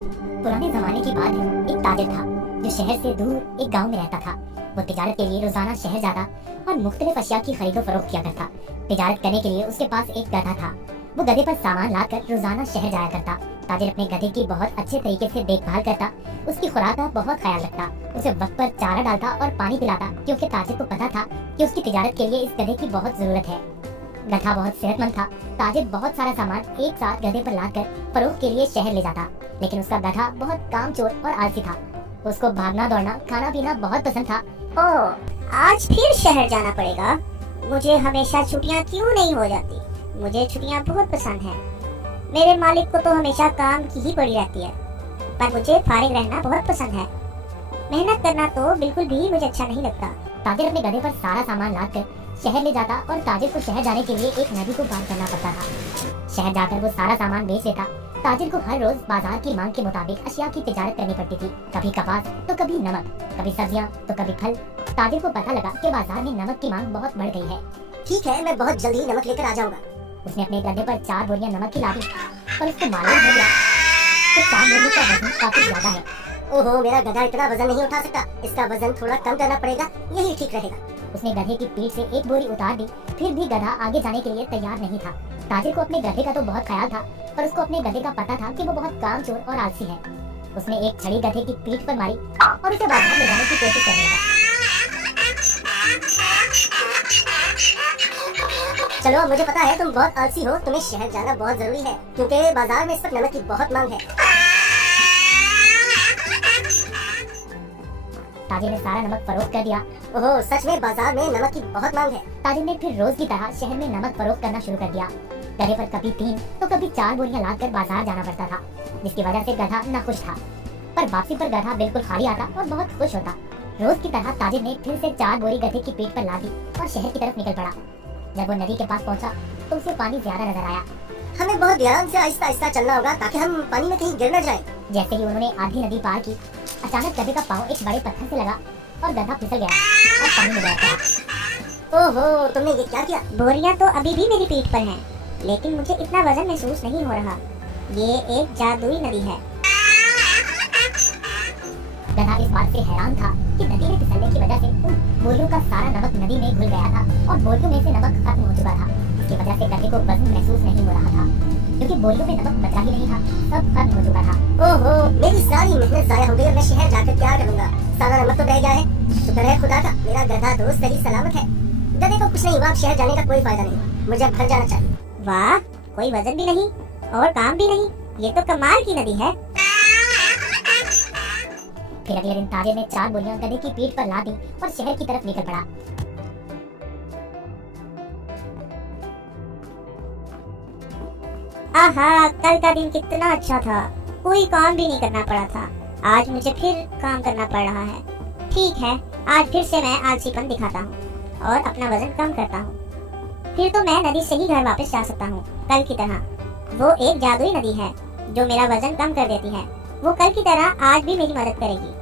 पुराने जमाने की बात है। एक ताजिर था जो शहर से दूर एक गांव में रहता था। वो तिजारत के लिए रोजाना शहर जाता और मुख्तलिफ अशिया की खरीदो फरोख्त किया करता। तिजारत करने के लिए उसके पास एक गधा था। वो गधे पर सामान लाकर रोजाना शहर जाया करता। ताजिर अपने गधे की बहुत अच्छे तरीके से देखभाल करता, उसकी खुराक का बहुत ख्याल रखता, उसे वक्त पर चारा डालता और पानी पिलाता, क्योंकि ताजिर को पता था कि उसकी तिजारत के लिए इस गधे की बहुत जरूरत है। गधा बहुत सेहतमंद था। ताजिर बहुत सारा सामान एक साथ गधे पर लाकर फरोख्त के लिए शहर ले जाता, लेकिन उसका गधा बहुत कामचोर और आलसी था। उसको भागना दौड़ना खाना पीना बहुत पसंद था। ओह, आज फिर शहर जाना पड़ेगा। मुझे हमेशा छुट्टियां क्यों नहीं हो जाती? मुझे छुट्टियां बहुत पसंद हैं। मेरे मालिक को तो हमेशा काम की ही पड़ी रहती है, पर मुझे फारिग रहना बहुत पसंद है। मेहनत करना तो बिल्कुल भी मुझे अच्छा नहीं लगता। ताजिर अपने गधे पर सारा सामान लाकर शहर ले जाता और ताजिर को शहर जाने के लिए एक नदी को पार करना पड़ता था। शहर जाकर वो सारा सामान बेच लेता। ताजिर को हर रोज बाजार की मांग के मुताबिक अशिया की तिजारत करनी पड़ती थी। कभी कपास तो कभी नमक, कभी सब्जियां तो कभी फल। ताजिर को पता लगा कि बाजार में नमक की मांग बहुत बढ़ गई है। ठीक है, मैं बहुत जल्दी नमक लेकर आ जाऊंगा। उसने अपने गधे पर 4 बोरियां नमक की लादी, पर उसको मालूम हो गया कि 4 बोरियों का वजन काफी ज्यादा है। ओहो, मेरा गधा इतना वजन नहीं उठा सकता। इसका वजन थोड़ा कम करना पड़ेगा, यही ठीक रहेगा। उसने गधे की पीठ से एक बोरी उतार दी, फिर भी गधा आगे जाने के लिए तैयार नहीं था। ताजिर को अपने गधे का तो बहुत ख्याल था, पर उसको अपने गधे का पता था कि वो बहुत कामचोर और आलसी है। उसने एक छड़ी गधे की पीठ पर मारी और उसे बाजार ले जाने की कोशिश करने लगा। चलो, मुझे पता है तुम बहुत आलसी हो। तुम्हें शहर जाना बहुत जरूरी है, क्योंकि बाजार में इस वक्त नमक की बहुत मांग है। ताजिर ने सारा नमक फरोख्त कर दिया। ओहो, सच में बाजार में नमक की बहुत मांग है। ताजिर ने फिर रोज की तरह शहर में नमक फरोख्त करना शुरू कर दिया। गधे पर कभी 3 तो कभी 4 बोरियां लादकर बाजार जाना पड़ता था, जिसकी वजह से गधा नाखुश था। पर वापसी पर गधा बिल्कुल खाली आता और बहुत खुश होता। रोज की तरह ताजिर ने फिर से 4 बोरी गधे की पीठ पर लादी और शहर की तरफ निकल पड़ा। जब वो नदी के पास पहुंचा तो उसे पानी ज्यादा नजर आया। हमें बहुत ध्यान से आहिस्ता आहिस्ता चलना होगा, ताकि हम पानी में कहीं गिर न जाएं। जैसे ही उन्होंने आधी नदी पार की, अचानक गधे का पाँव एक बड़े पत्थर से लगा और गधा फिसल गया और पानी में गिर गया। ओहो, तुमने ये क्या किया? बोरियां तो अभी भी मेरी पीठ पर हैं, लेकिन मुझे इतना वजन महसूस नहीं हो रहा। ये एक जादुई नदी है। गधा इस बात से हैरान था कि नदी में फिसलने की वजह से उन बोरियों का सारा नमक नदी में घुल गया था और बोरियों में से नमक खत्म हो चुका था। इसकी वजह से गधे को वजन महसूस नहीं हो रहा था, क्योंकि बोरियों में नमक बचा ही नहीं था, सब खत्म हो चुका था। ओहो, मेरी सारी मेहनत जाया हो गई और मैं शहर जाकर क्या करूंगा? सारा नमक तो बह गया है। शुक्र है खुदा का, मेरा गधा दोस्त सही सलामत है। गधे को कुछ नहीं हुआ। शहर जाने का कोई फायदा नहीं, मुझे अब घर जाना चाहिए। वाह, कोई वजन भी नहीं और काम भी नहीं। ये तो कमाल की नदी है। फिर अगले दिन ताजिर ने 4 बोरियां गधे की पीठ पर लादी और शहर की तरफ निकल पड़ा। आहा, कल का दिन कितना अच्छा था। कोई काम भी नहीं करना पड़ा था। आज मुझे फिर काम करना पड़ रहा है। ठीक है, आज फिर से मैं आलसीपन दिखाता हूँ और अपना वजन कम करता हूँ। फिर तो मैं नदी से ही घर वापस जा सकता हूँ, कल की तरह। वो एक जादुई नदी है जो मेरा वजन कम कर देती है। वो कल की तरह आज भी मेरी मदद करेगी।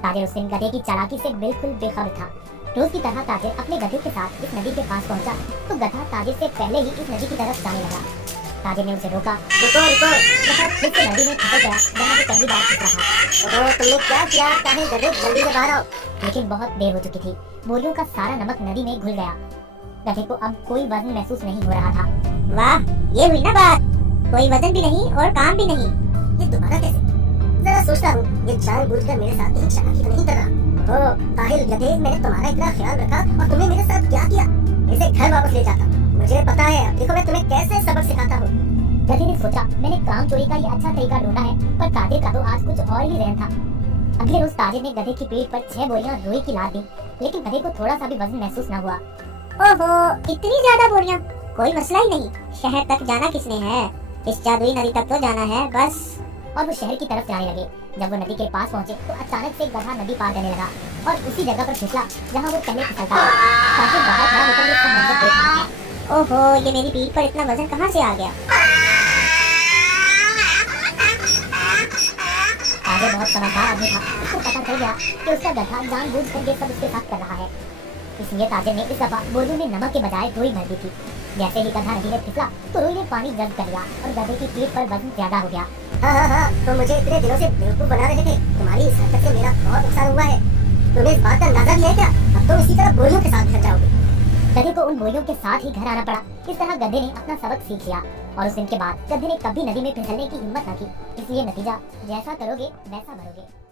ताजिर उस दिन गधे की चालाकी से बिल्कुल बेखबर था। रोज की तरह ताजिर अपने गधे के साथ इस नदी के पास पहुंचा तो गधा ताजिर से पहले ही इस नदी की तरफ जाने लगा। ताजिर ने उसे रोका। रुको रुको, गधा फिर से नदी में फंस गया जहाँ वो पहली बार फिसला था। ओहो, तुमने क्या किया? कहीं गधे, जल्दी से बाहर आओ। लेकिन बहुत देर हो चुकी थी। बोरियों का सारा नमक नदी में घुल गया। गधे को अब कोई वजन महसूस नहीं हो रहा था। वाह, ये हुई ना बात। कोई वजन भी नहीं और काम भी नहीं। ये दोबारा कैसे? जरा सोचता हूँ, ये जानबूझकर मेरे साथ यही चालाकी तो नहीं कर रहा। ओह काहिल गधे, मैंने तुम्हारा इतना ख्याल रखा और तुमने मेरे साथ क्या किया? इसे घर वापस ले जाता। मुझे पता है, अब देखो मैं तुम्हें कैसे सबक सिखाता हूँ। गधे ने सोचा, मैंने काम चोरी का ये अच्छा तरीका ढूंढा है, पर ताजिर का तो आज कुछ और ही रहन था। अगले रोज ताजिर ने गधे की पीठ पर 6 बोरियां रुई की लाद दी, लेकिन गधे को थोड़ा सा भी वजन महसूस न हुआ। ओहो, इतनी ज्यादा बोरियां? कोई मसला ही नहीं। शहर तक जाना किसने है? इस जादुई नदी तक तो जाना है बस। और वो शहर की तरफ जाने लगे। जब वो नदी के पास पहुंचे तो अचानक से गधा नदी पार करने लगा और उसी जगह पर फिसला जहाँ वो पहले फिसलता था। ताजिर बाहर खड़ा होकर ये सब मंजर देख रहा था। ओहो, ये मेरी पीठ पर इतना वजन कहाँ से आ गया? ताजिर बहुत समझदार आदमी था। उसको पता चल गया कि उसका गधा जानबूझकर ये सब उसके साथ कर रहा है। इसलिए ताजिर ने इस दफा बोरियों में नमक के बजाय रुई भर दी थी। जैसे ही गधा नदी में फिसला तो रुई ने पानी जब्त कर लिया और गधे की पीठ पर वजन ज्यादा हो गया। हाँ, तुम मुझे इतने दिनों से बेवकूफ बना रहे थे। तुम्हारी इस हरकत से मेरा बहुत नुकसान हुआ है। तुम्हें इस बात का अंदाजा नहीं है क्या? अब तुम इसी तरह बोरियों के साथ घर जाओगे। गधे को उन बोरियों के साथ ही घर आना पड़ा। इस तरह गधे ने अपना सबक सीख लिया और उस दिन के बाद गधे ने कभी नदी में फिसलने की हिम्मत न की। इसलिए नतीजा, जैसा करोगे वैसा भरोगे।